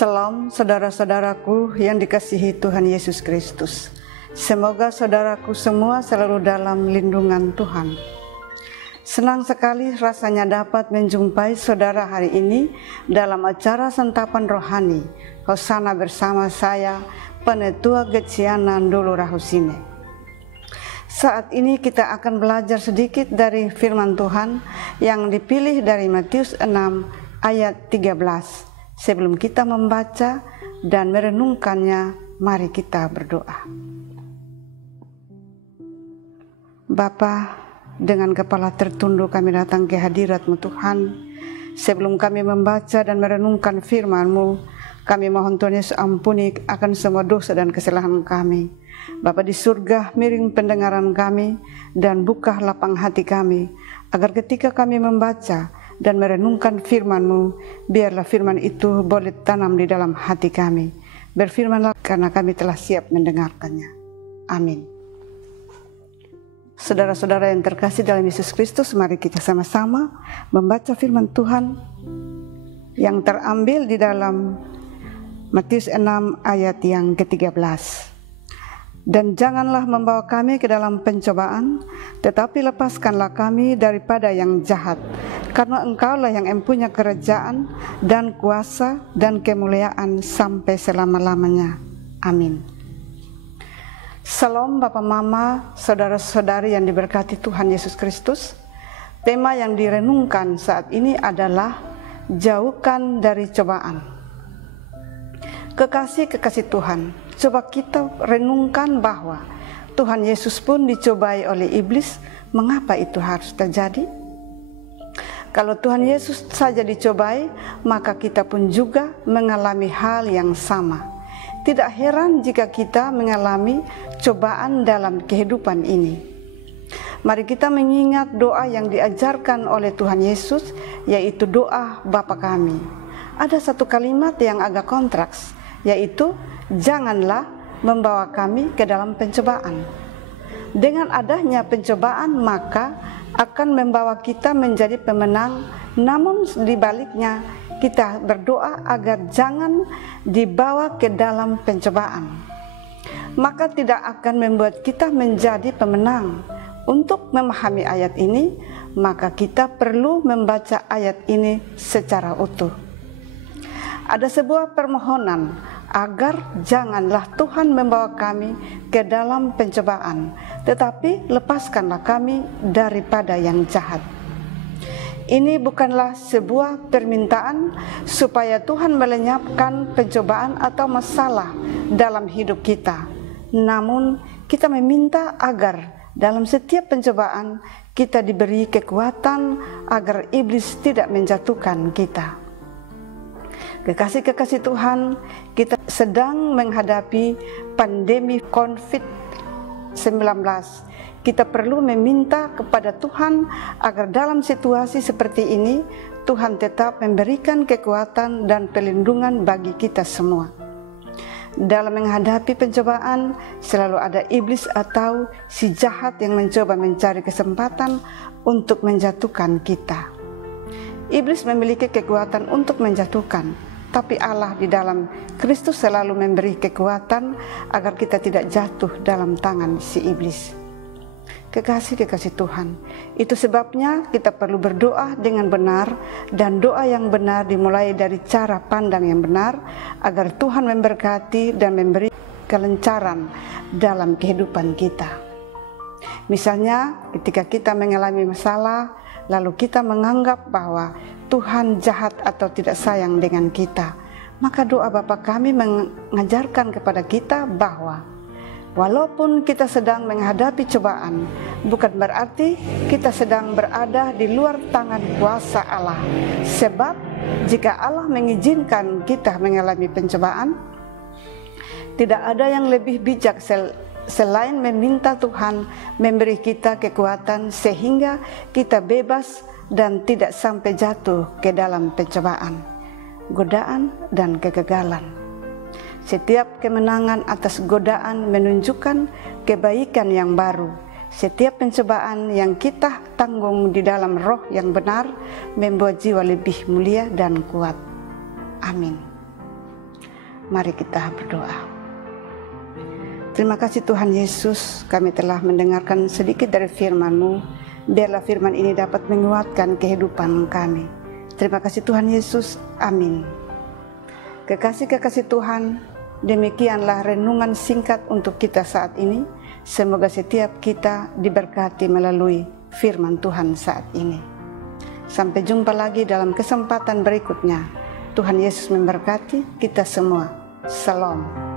Salam saudara-saudaraku yang dikasihi Tuhan Yesus Kristus. Semoga saudaraku semua selalu dalam lindungan Tuhan. Senang sekali rasanya dapat menjumpai saudara hari ini dalam acara santapan rohani. Hosana bersama saya, Penetua Getsianan Dulu Rahusine. Saat ini kita akan belajar sedikit dari firman Tuhan yang dipilih dari Matius 6 ayat 13. Sebelum kita membaca dan merenungkannya, mari kita berdoa. Bapa, dengan kepala tertunduk kami datang ke hadirat-Mu Tuhan. Sebelum kami membaca dan merenungkan firman-Mu, kami mohon Tuhan Yesus ampuni akan semua dosa dan kesalahan kami. Bapa di surga, miring pendengaran kami dan buka lapang hati kami, agar ketika kami membaca dan merenungkan firman-Mu, biarlah firman itu boleh tanam di dalam hati kami. Berfirmanlah karena kami telah siap mendengarkannya. Amin. Saudara-saudara yang terkasih dalam Yesus Kristus, mari kita sama-sama membaca firman Tuhan yang terambil di dalam Matius 6 ayat yang ke-13. Dan janganlah membawa kami ke dalam pencobaan, tetapi lepaskanlah kami daripada yang jahat. Karena Engkaulah yang mempunyai kerajaan dan kuasa dan kemuliaan sampai selama-lamanya. Amin. Salam Bapak Mama, saudara-saudari yang diberkati Tuhan Yesus Kristus. Tema yang direnungkan saat ini adalah jauhkan dari cobaan. Kekasih-kekasih Tuhan, coba kita renungkan bahwa Tuhan Yesus pun dicobai oleh iblis. Mengapa itu harus terjadi? Kalau Tuhan Yesus saja dicobai, maka kita pun juga mengalami hal yang sama. Tidak heran jika kita mengalami cobaan dalam kehidupan ini. Mari kita mengingat doa yang diajarkan oleh Tuhan Yesus, yaitu doa Bapa kami. Ada satu kalimat yang agak kontraks, yaitu janganlah membawa kami ke dalam pencobaan. Dengan adanya pencobaan, maka akan membawa kita menjadi pemenang, namun di baliknya kita berdoa agar jangan dibawa ke dalam pencobaan. Maka tidak akan membuat kita menjadi pemenang. Untuk memahami ayat ini, maka kita perlu membaca ayat ini secara utuh. Ada sebuah permohonan agar janganlah Tuhan membawa kami ke dalam pencobaan, tetapi lepaskanlah kami daripada yang jahat. Ini bukanlah sebuah permintaan supaya Tuhan melenyapkan pencobaan atau masalah dalam hidup kita. Namun kita meminta agar dalam setiap pencobaan kita diberi kekuatan agar iblis tidak menjatuhkan kita. Kekasih-kekasih Tuhan, kita sedang menghadapi pandemi COVID-19. Kita perlu meminta kepada Tuhan agar dalam situasi seperti ini, Tuhan tetap memberikan kekuatan dan perlindungan bagi kita semua. Dalam menghadapi pencobaan, selalu ada iblis atau si jahat yang mencoba mencari kesempatan untuk menjatuhkan kita. Iblis memiliki kekuatan untuk menjatuhkan, tapi Allah di dalam Kristus selalu memberi kekuatan agar kita tidak jatuh dalam tangan si iblis. Kekasih-kekasih Tuhan, itu sebabnya kita perlu berdoa dengan benar, dan doa yang benar dimulai dari cara pandang yang benar, agar Tuhan memberkati dan memberi kelancaran dalam kehidupan kita. Misalnya ketika kita mengalami masalah, lalu kita menganggap bahwa Tuhan jahat atau tidak sayang dengan kita, maka doa Bapa kami mengajarkan kepada kita bahwa walaupun kita sedang menghadapi cobaan, bukan berarti kita sedang berada di luar tangan kuasa Allah. Sebab jika Allah mengizinkan kita mengalami pencobaan, tidak ada yang lebih bijak selain meminta Tuhan memberi kita kekuatan sehingga kita bebas dan tidak sampai jatuh ke dalam pencobaan, godaan, dan kegagalan. Setiap kemenangan atas godaan menunjukkan kebaikan yang baru. Setiap pencobaan yang kita tanggung di dalam roh yang benar membuat jiwa lebih mulia dan kuat. Amin. Mari kita berdoa. Terima kasih Tuhan Yesus, kami telah mendengarkan sedikit dari firman-Mu. Biarlah firman ini dapat menguatkan kehidupan kami. Terima kasih Tuhan Yesus, amin. Kekasih-kekasih Tuhan, demikianlah renungan singkat untuk kita saat ini. Semoga setiap kita diberkati melalui firman Tuhan saat ini. Sampai jumpa lagi dalam kesempatan berikutnya. Tuhan Yesus memberkati kita semua. Salam.